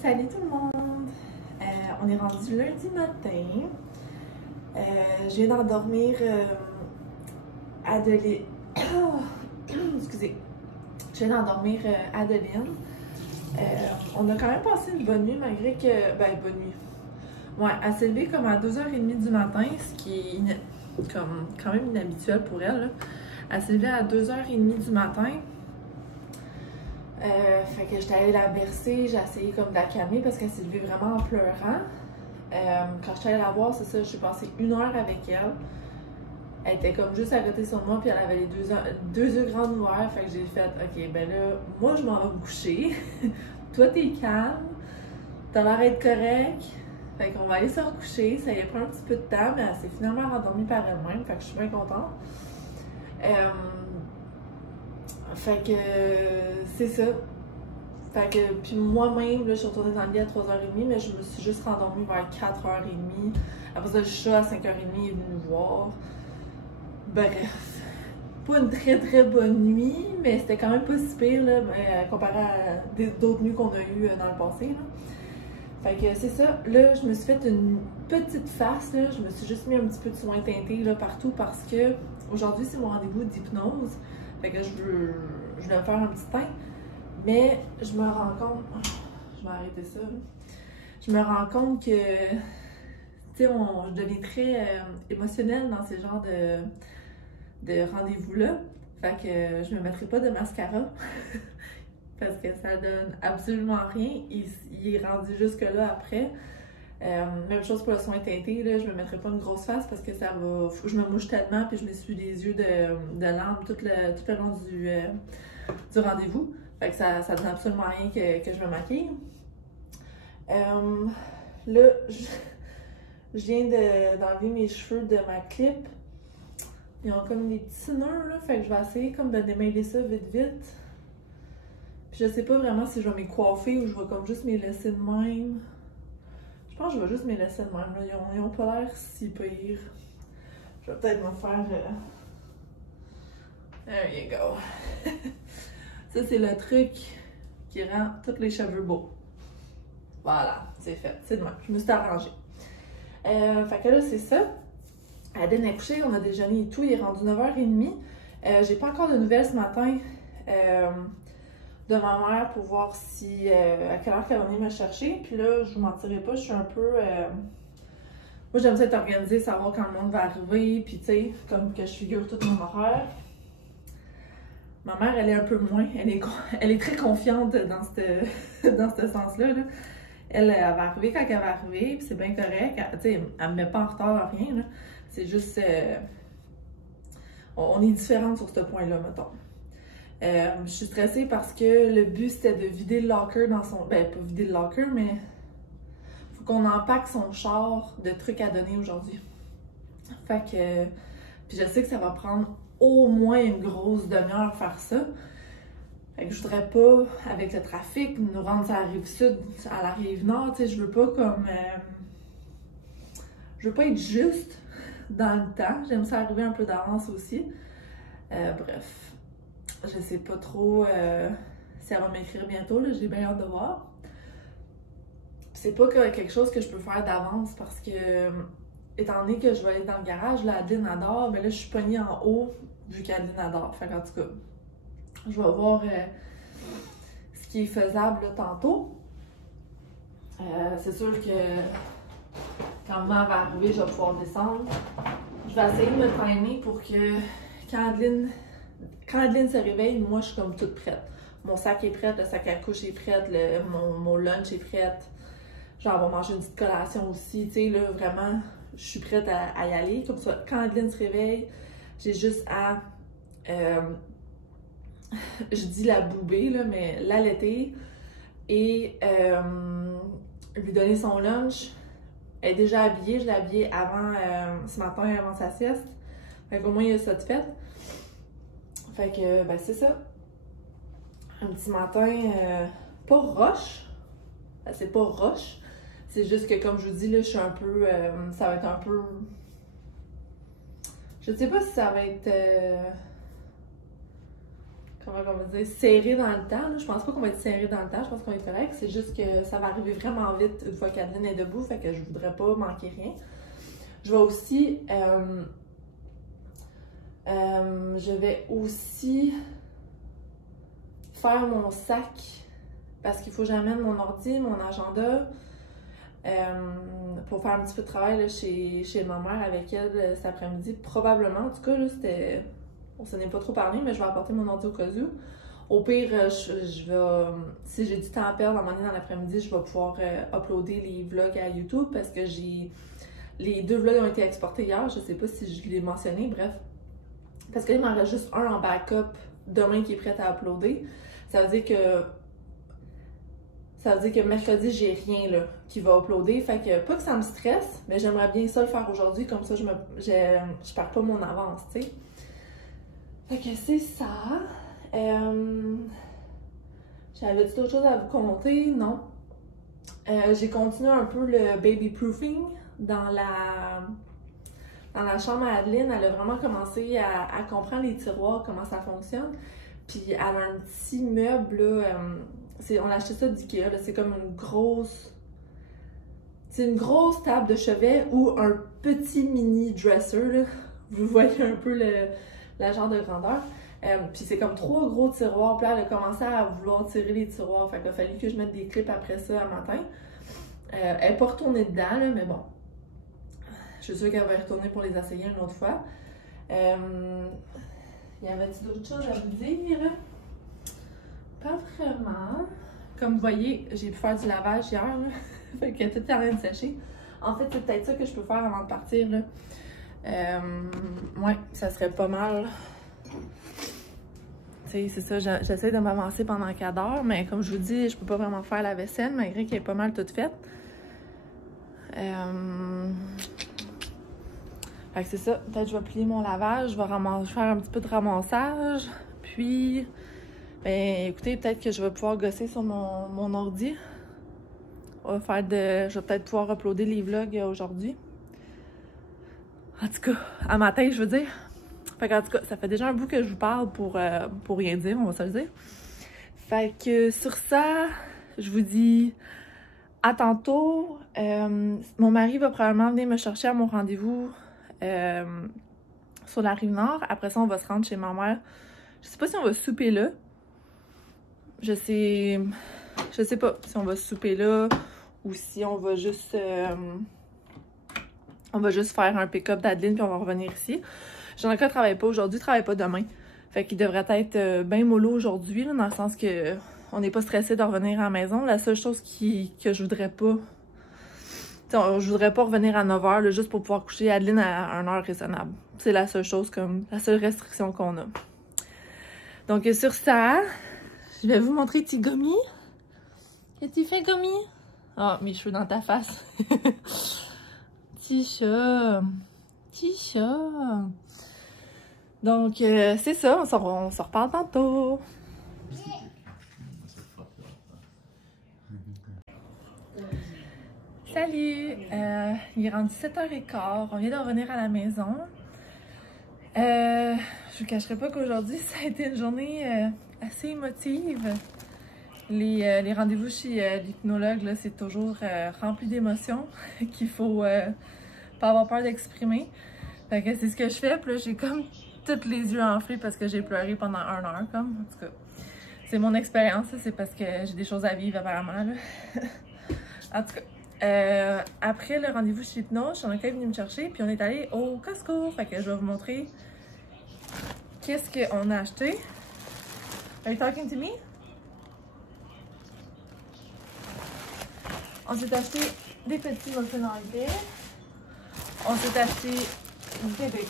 Salut tout le monde! On est rendu lundi matin. Je viens d'endormir Adeline. Excusez. Je viens d'endormir Adeline. On a quand même passé une bonne nuit malgré que. Ben, bonne nuit. Ouais, elle s'est levée comme à 2h30 du matin, ce qui est comme quand même inhabituel pour elle. Là. Elle s'est levée à 2h30 du matin. Fait que j'étais allée la bercer, j'ai essayé comme de la calmer parce qu'elle s'est levée vraiment en pleurant. Quand j'étais allée la voir, c'est ça, j'ai passé 1 heure avec elle. Elle était comme juste à côté sur moi, puis elle avait les deux yeux grands ouverts. Fait que j'ai fait, ok, ben là, moi je m'en vais me coucher. Toi t'es calme, t'as l'air d'être correct. Fait qu'on va aller se recoucher. Ça y a pris un petit peu de temps, mais elle s'est finalement rendormie par elle-même. Fait que je suis bien contente. Fait que c'est ça. Fait que, puis moi-même, là, je suis retournée dans le lit à 3h30, mais je me suis juste rendormie vers 4h30. Après ça, le chat à 5h30 est venu me voir. Bref, pas une très bonne nuit, mais c'était quand même pas si pire, là, comparé à d'autres nuits qu'on a eues dans le passé, là. Fait que c'est ça. Là, je me suis fait une petite face, là. Je me suis juste mis un petit peu de soin teinté, là, partout, parce que aujourd'hui, c'est mon rendez-vous d'hypnose. Fait que je vais me faire un petit teint. Mais je me rends compte. Je vais arrêter ça. Là. Je me rends compte que. Tu sais, je deviens très émotionnelle dans ces genres de rendez-vous-là. Fait que je me mettrai pas de mascara. Parce que ça donne absolument rien. Il est rendu jusque-là après. Même chose pour le soin teinté, là, je me mettrai pas une grosse face parce que ça va. Je me mouche tellement puis je m'essuie les yeux de larmes tout le long du rendez-vous. Fait que ça donne absolument rien que je me maquille. Là, je viens d'enlever mes cheveux de ma clip. Ils ont comme des petits nœuds, là. Fait que je vais essayer comme de démêler ça vite. Puis je sais pas vraiment si je vais me coiffer ou je vais comme juste me laisser de même. Je pense que je vais juste me laisser de même. Là. Ils ont pas l'air si pire. Je vais peut-être me faire... There you go. Ça, c'est le truc qui rend tous les cheveux beaux. Voilà, c'est fait. C'est de même. Je me suis arrangée. Fait que là, c'est ça. Adeline est couchée, on a déjeuné et tout. Il est rendu 9h30. J'ai pas encore de nouvelles ce matin de ma mère pour voir si à quelle heure elle va venir me chercher. Puis là, je vous mentirai pas, je suis un peu... Moi, j'aime ça être organisée, savoir quand le monde va arriver. Puis tu sais, comme que je figure tout mon horaire. Ma mère, elle est un peu moins. Elle est très confiante dans ce sens-là. Là. Elle va arriver quand elle va arriver, puis c'est bien correct. Elle me met pas en retard, rien. C'est juste... on est différentes sur ce point-là, mettons. Je suis stressée parce que le but, c'était de vider le locker dans son... Ben, pas vider le locker, mais... Faut qu'on empaque son char de trucs à donner aujourd'hui. Fait que... Puis je sais que ça va prendre au moins une grosse demi-heure faire ça. Fait que je voudrais pas, avec le trafic, nous rendre à la rive sud, à la rive nord, tu sais, je veux pas comme... je veux pas être juste dans le temps. J'aime ça arriver un peu d'avance aussi. Bref, je sais pas trop si elle va m'écrire bientôt, là, j'ai bien hâte de voir. C'est pas quelque chose que je peux faire d'avance parce que, étant donné que je vais aller dans le garage, là, Adeline adore, mais là, je suis pognée en haut vu qu'Adeline adore. Fait qu'en tout cas, je vais voir ce qui est faisable là, tantôt. C'est sûr que quand maman va arriver, je vais pouvoir descendre. Je vais essayer de me timer pour que quand Adeline se réveille, moi, je suis comme toute prête. Mon sac est prêt, le sac à couche est prêt, mon lunch est prêt. Genre, on va manger une petite collation aussi. Tu sais, là, vraiment, je suis prête à y aller. Comme ça, quand Adeline se réveille, j'ai juste à... je dis la bouber, là, mais l'allaiter et lui donner son lunch. Elle est déjà habillée, je l'ai habillée avant, ce matin, avant sa sieste. Fait qu'au moins, il y a ça de fait. Fait que, ben, c'est ça. Un petit matin, pas roche. Ben, c'est pas roche. C'est juste que, comme je vous dis, là, je suis un peu... ça va être un peu... Je sais pas si ça va être... comment on va dire, serré dans le temps. Là. Je pense pas qu'on va être serré dans le temps, je pense qu'on est correct. C'est juste que ça va arriver vraiment vite une fois qu'Adeline est debout, fait que je voudrais pas manquer rien. Je vais aussi faire mon sac parce qu'il faut que j'amène mon ordi, mon agenda pour faire un petit peu de travail là, chez ma mère avec elle cet après-midi. Probablement, en tout cas, là, on s'en est pas trop parlé, mais je vais apporter mon ordi au cas où. Au pire, je vais, si j'ai du temps à perdre à un moment donné dans l'après-midi, je vais pouvoir uploader les vlogs à YouTube parce que les 2 vlogs ont été exportés hier. Je sais pas si je l'ai mentionné, bref. Parce qu'il m'en reste juste un en backup demain qui est prêt à uploader. Ça veut dire que mercredi, j'ai rien là, qui va uploader. Fait que, pas que ça me stresse, mais j'aimerais bien ça le faire aujourd'hui, comme ça je perds pas mon avance, tu sais. Fait que c'est ça. J'avais-tu d'autres choses à vous conter? Non. J'ai continué un peu le baby proofing dans la chambre à Adeline. Elle a vraiment commencé à comprendre les tiroirs, comment ça fonctionne. Puis elle a un petit meuble, là, on a acheté ça d'Ikea, c'est comme une grosse table de chevet ou un petit mini dresser, là. Vous voyez un peu la genre de grandeur. Puis c'est comme 3 gros tiroirs, puis là, elle a commencé à vouloir tirer les tiroirs, fait qu'il a fallu que je mette des clips après ça un matin. Elle n'est pas retournée dedans, là, mais bon. Je suis sûre qu'elle va y retourner pour les essayer une autre fois. Y avait-il d'autres choses à vous dire? Pas vraiment. Comme vous voyez, j'ai pu faire du lavage hier, là. Fait que tout est en train de sécher. En fait, c'est peut-être ça que je peux faire avant de partir, là. Ouais, ça serait pas mal. Tu sais, c'est ça, j'essaie de m'avancer pendant 4 heures, mais comme je vous dis, je peux pas vraiment faire la vaisselle, malgré qu'elle est pas mal toute faite. Fait que c'est ça, peut-être je vais plier mon lavage, je vais faire un petit peu de ramassage, puis, ben écoutez, peut-être que je vais pouvoir gosser sur mon ordi. Je vais peut-être pouvoir uploader les vlogs aujourd'hui. En tout cas, à matin, je veux dire. Fait qu'en tout cas, ça fait déjà un bout que je vous parle pour rien dire, on va se le dire. Fait que sur ça, je vous dis à tantôt. Mon mari va probablement venir me chercher à mon rendez-vous sur la Rive-Nord. Après ça, on va se rendre chez ma mère. Je sais pas si on va souper là. Je sais pas si on va souper là ou si on va juste faire un pick-up d'Adeline puis on va revenir ici. Jean-Luc travaille pas aujourd'hui, travaille pas demain. Fait qu'il devrait être bien mollo aujourd'hui, dans le sens que on n'est pas stressé de revenir à la maison. La seule chose que je voudrais pas... je voudrais pas revenir à 9h là, juste pour pouvoir coucher Adeline à une heure raisonnable. C'est la seule chose, comme la seule restriction qu'on a. Donc sur ça, je vais vous montrer petit Gommi. Qu'est-ce que tu fais, Gommi? Ah, mes cheveux dans ta face. Petit chat. Petit chat. Donc, c'est ça, on s'en reparle tantôt. Salut! Il est rendu 7h15, on vient de revenir à la maison. Je vous cacherai pas qu'aujourd'hui, ça a été une journée assez émotive. Les rendez-vous chez l'hypnologue, là, c'est toujours rempli d'émotions qu'il faut pas avoir peur d'exprimer. Fait que c'est ce que je fais, puis là, j'ai comme tous les yeux enflés parce que j'ai pleuré pendant 1 heure, comme. En tout cas, c'est mon expérience, c'est parce que j'ai des choses à vivre apparemment, là. En tout cas, après le rendez-vous chez l'hypno, Jean-Luc est venu me chercher, puis on est allé au Costco. Fait que je vais vous montrer qu'est-ce qu'on a acheté. Are you talking to me? On s'est acheté des petits muffins en lait. On s'est acheté des bagels.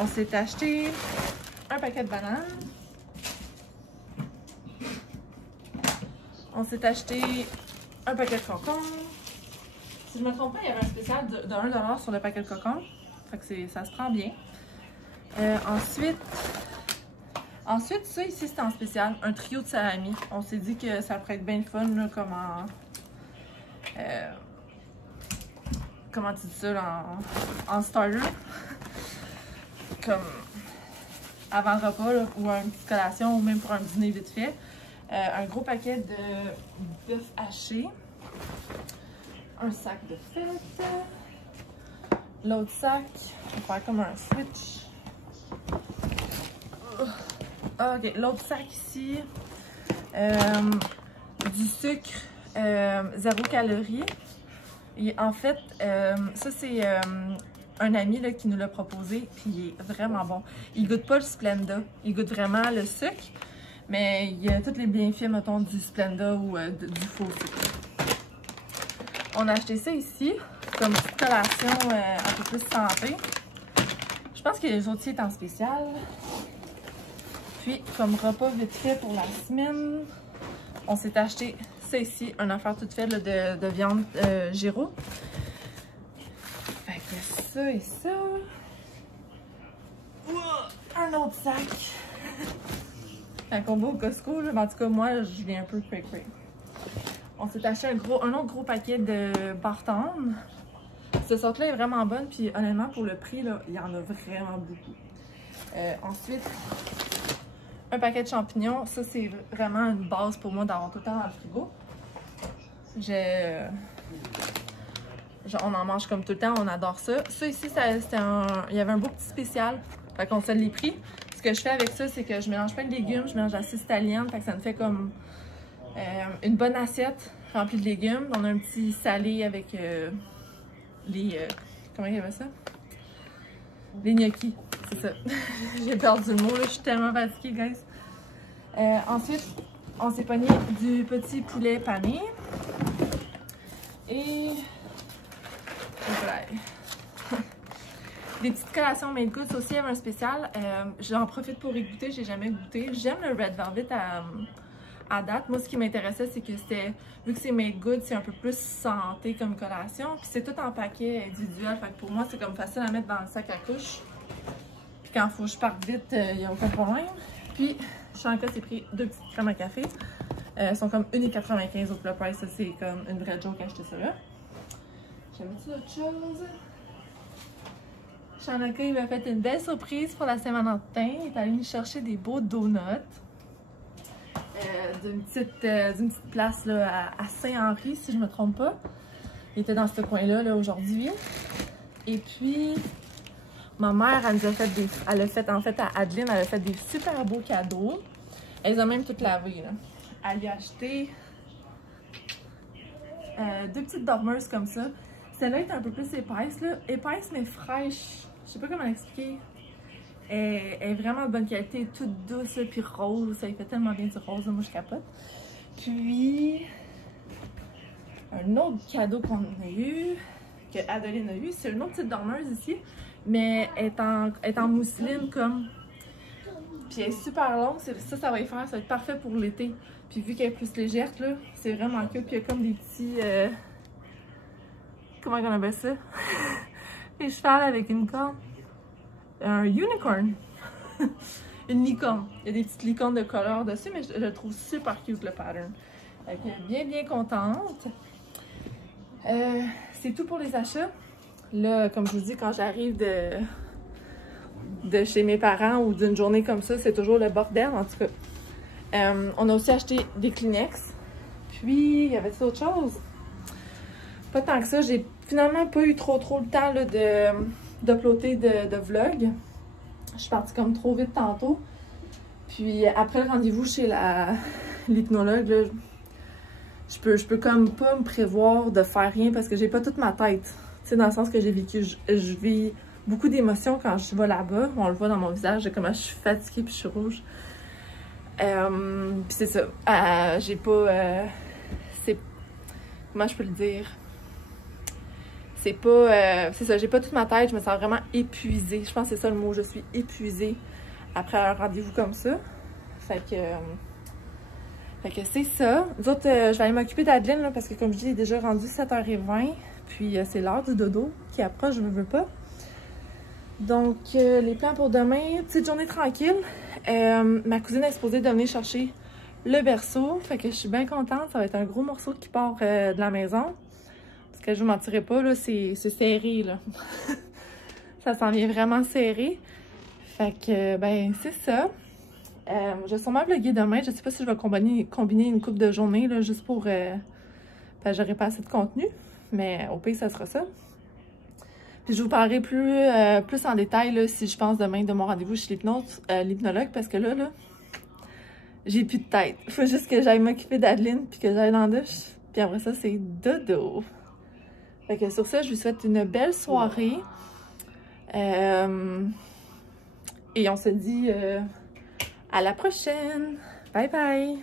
On s'est acheté un paquet de bananes. On s'est acheté un paquet de cocons. Si je me trompe pas, il y avait un spécial de 1$ sur le paquet de cocons. Fait que ça se prend bien. Ensuite, ça ici, c'est en spécial. Un trio de salami. On s'est dit que ça pourrait être bien le fun, là, comme en... comment tu dis ça, là, en starter? Comme... avant le repas là, ou une petite collation ou même pour un dîner vite fait. Un gros paquet de bœuf haché. Un sac de fêtes. L'autre sac, on va faire comme un switch. Ok, l'autre sac ici, du sucre 0 calories. Et en fait, ça c'est un ami là, qui nous l'a proposé, puis il est vraiment bon. Il goûte pas le Splenda, il goûte vraiment le sucre, mais il y a tous les bienfaits, mettons, du Splenda ou du faux sucre. On a acheté ça ici, comme petite collation un peu plus santé. Je pense que les autres est en spécial. Puis, comme repas vite fait pour la semaine, on s'est acheté ça ici, une affaire toute faite là, de viande gyro. Fait que ça et ça. Un autre sac. Quand on va au Costco, là, en tout cas, moi, je viens un peu cray-cray. On s'est acheté un autre gros paquet de Bartende. Cette sorte-là est vraiment bonne, puis honnêtement, pour le prix, là, il y en a vraiment beaucoup. Ensuite, un paquet de champignons. Ça, c'est vraiment une base pour moi d'avoir tout le temps dans le frigo. On en mange comme tout le temps, on adore ça. Ça ici, il y avait un beau petit spécial. Fait qu'on se l'est pris. Ce que je fais avec ça, c'est que je mélange plein de légumes, je mélange la sauce italienne, fait que ça me fait comme une bonne assiette remplie de légumes. On a un petit salé avec comment il y avait ça? Les gnocchis, c'est ça. J'ai perdu le mot, là, je suis tellement fatiguée, guys. Ensuite, on s'est pogné du petit poulet pané. Et voilà. Des petites collations Made Good, aussi, il y avait un spécial. J'en profite pour y goûter, j'ai jamais goûté. J'aime le Red Velvet à date. Moi, ce qui m'intéressait, c'est que c'était, vu que c'est Made Good, c'est un peu plus santé comme collation. Puis c'est tout en paquet individuel. Fait que pour moi, c'est comme facile à mettre dans le sac à couche. Puis quand il faut que je parte vite, il n'y a aucun problème. Puis, Shanka s'est pris 2 petites crèmes à café. Elles sont comme 1,95 au plat price. Ça, c'est comme une vraie joke acheter ça là. J'aime-tu autre chose? Shanaka, il m'a fait une belle surprise pour la Saint-Valentin. Il est allé nous chercher des beaux donuts. D'une petite place là, à Saint-Henri, si je ne me trompe pas. Il était dans ce coin-là là, aujourd'hui. Et puis, ma mère, elle nous a fait elle a fait, en fait, à Adeline, elle a fait des super beaux cadeaux. Elle les a même toutes lavées, là. Elle lui a acheté 2 petites dormeuses comme ça. Celle-là est un peu plus épaisse, là. Épaisse, mais fraîche. Je sais pas comment l'expliquer. Elle est vraiment de bonne qualité, toute douce, puis rose. Ça lui fait tellement bien du rose, là, moi je capote. Puis, un autre cadeau qu'on a eu, que Adeline a eu, c'est une autre petite dormeuse ici, mais elle est en mousseline comme. Puis elle est super longue, ça va y faire, ça va être parfait pour l'été. Puis vu qu'elle est plus légère, là, c'est vraiment cute. Puis il y a comme des petits. Comment on appelle ça? Des chevals avec une corne. Un unicorn. Une licorne. Il y a des petites licornes de couleur dessus, mais je le trouve super cute le pattern. Donc, bien contente. C'est tout pour les achats. Là, comme je vous dis, quand j'arrive de chez mes parents ou d'une journée comme ça, c'est toujours le bordel en tout cas. On a aussi acheté des Kleenex. Puis, il y avait autre chose? Pas tant que ça. J'ai finalement pas eu trop le temps d'uploader de vlog. Je suis partie comme trop vite tantôt. Puis après le rendez-vous chez l'hypnologue, je peux comme pas me prévoir de faire rien parce que j'ai pas toute ma tête. Tu sais, dans le sens que j'ai vécu, je vis beaucoup d'émotions quand je vais là-bas. On le voit dans mon visage, comment je suis fatiguée puis je suis rouge. Puis c'est ça. J'ai pas... comment je peux le dire? C'est pas... c'est ça, j'ai pas toute ma tête, je me sens vraiment épuisée. Je pense que c'est ça le mot, je suis épuisée après un rendez-vous comme ça. Fait que c'est ça. Nous autres, je vais aller m'occuper d'Adeline parce que comme je dis, il est déjà rendu 7h20. Puis c'est l'heure du dodo qui approche, je ne veux pas. Donc, les plans pour demain, petite journée tranquille. Ma cousine est supposée de venir chercher le berceau. Fait que je suis bien contente. Ça va être un gros morceau qui part de la maison. Parce que je vous mentirai pas, là, c'est serré, là. Ça s'en vient vraiment serré. Fait que, ben, c'est ça. Je vais sûrement vlogger demain. Je sais pas si je vais combiner une couple de journées, là, juste pour... ben, j'aurai pas assez de contenu. Mais au pire, ça sera ça. Puis je vous parlerai plus en détail, là, si je pense demain de mon rendez-vous chez l'hypnologue. Parce que là, j'ai plus de tête. Faut juste que j'aille m'occuper d'Adeline, puis que j'aille dans la douche. Puis après ça, c'est dodo. Fait que sur ça, je vous souhaite une belle soirée. Et on se dit à la prochaine. Bye bye!